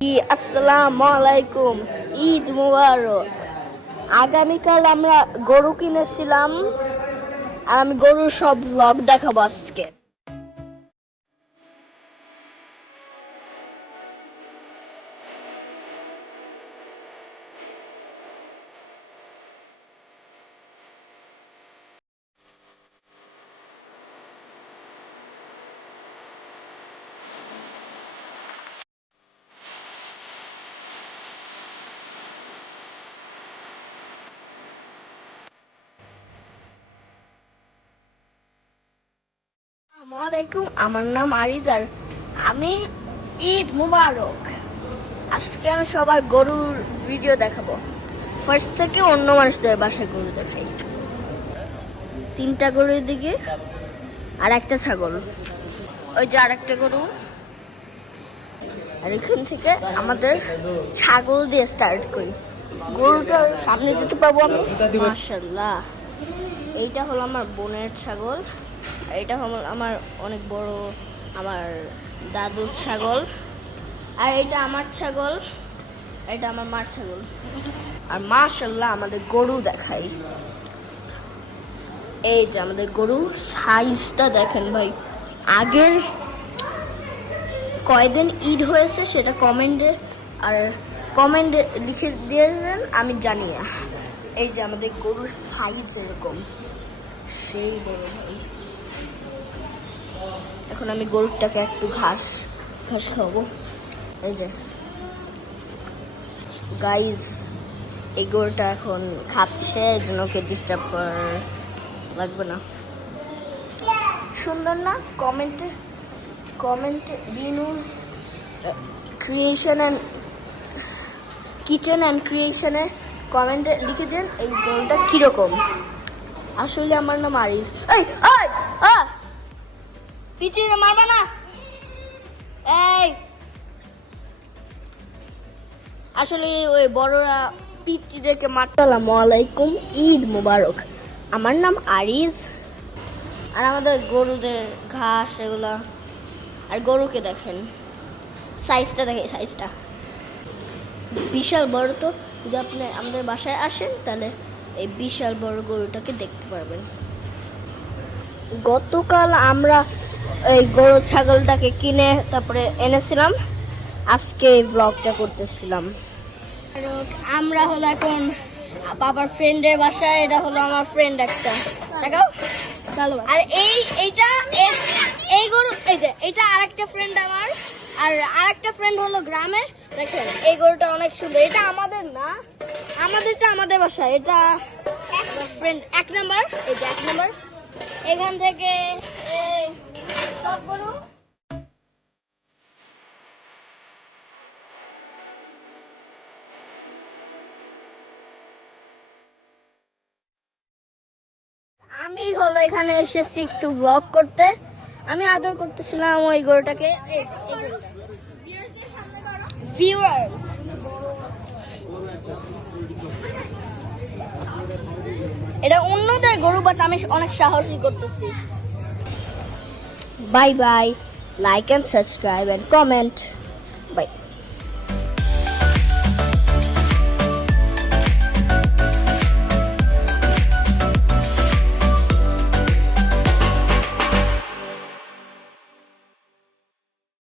আসসালামু আলাইকুম, ঈদ মুবারক। আগামীকাল আমরা গরু কিনেছিলাম আর আমি গরুর সব ব্লগ দেখাবো আজকে। আসসালামু আলাইকুম, আমার নাম আরিজ আর আমি ঈদ মুবারক। আজকে আমি সবার গরুর ভিডিও দেখাবো। ফার্স্ট থেকে অন্য মানুষদের বাসায় গরু দেখাই। 3টা গরুর দিকে আর একটা ছাগল, ওই যে আরেকটা গরু। আর এখান থেকে আমাদের ছাগল দিয়ে স্টার্ট করি। গরুটার সামনে যেতে পারবো আমি। মাশাআল্লাহ, এইটা হলো আমার বোনের ছাগল, আর এটা হলো আমার অনেক বড় আমার দাদুর ছাগল, আর এটা আমার ছাগল, এটা আমার মার ছাগল। আর মাশাআল্লাহ আমাদের গরু দেখাই। এই যে আমাদের গরুর সাইজটা দেখেন ভাই। আগের কয়দিন ঈদ হয়েছে সেটা কমেন্টে লিখে দিয়েছেন, আমি জানি। এই যে আমাদের গরুর সাইজ এরকম, সেই বড় ভাই। এখন আমি গরুটাকে একটু ঘাস খাওয়াবো। এই যে গাইজ, এই গরুটা এখন খাচ্ছে, এই জন্য ওকে ডিস্টার্ব করার লাগবে না। সুন্দর না? কমেন্টে বিনুজ ক্রিয়েশন অ্যান্ড কিচেন অ্যান্ড ক্রিয়েশনে কমেন্টে লিখে দেন এই গরুটা কিরকম। আসলে আমার নাম আরিস। পিছিয়ে মারবা না। এই আসলে ওই বড়রা পিচ্চিদেরকে মারতে। আসসালামু আলাইকুম, ঈদ মুবারক। আমার নাম আরিজ আর আমাদের গরুদের ঘাস এগুলা। আর গরুকে দেখেন সাইজটা, সাইজটা বিশাল বড়। তো যদি আপনি আমাদের বাসায় আসেন তাহলে এই বিশাল বড় গরুটাকে দেখতে পারবেন। গতকাল আমরা এই গরু ছাগলটাকে কিনে তারপরে এনেছিলাম, আজকে এই ব্লগটা করতেছিলাম। আমরা হলো এখন বাবার ফ্রেন্ডের বাসায়। এটা হলো আমার ফ্রেন্ড একটা, দেখাও। আর এই গরু, এই যে এটা আরেকটা ফ্রেন্ড আমার, আর আরেকটা ফ্রেন্ড হলো গ্রামের। দেখেন এই গরুটা অনেক সুন্দর। এটা আমাদের না, আমাদেরটা আমাদের বাসায়। এটা ফ্রেন্ড 1 নাম্বার, এই যে 1 নাম্বার। এখান থেকে সব গরু। আমি হলো এখানে এসেছি একটু ব্লগ করতে। আমি আদর করতেছিলাম ওই গরুটাকে। এটা অন্যদের গরু, বাট আমি অনেক সাহসী করতেছি। Bye bye, like and subscribe and comment.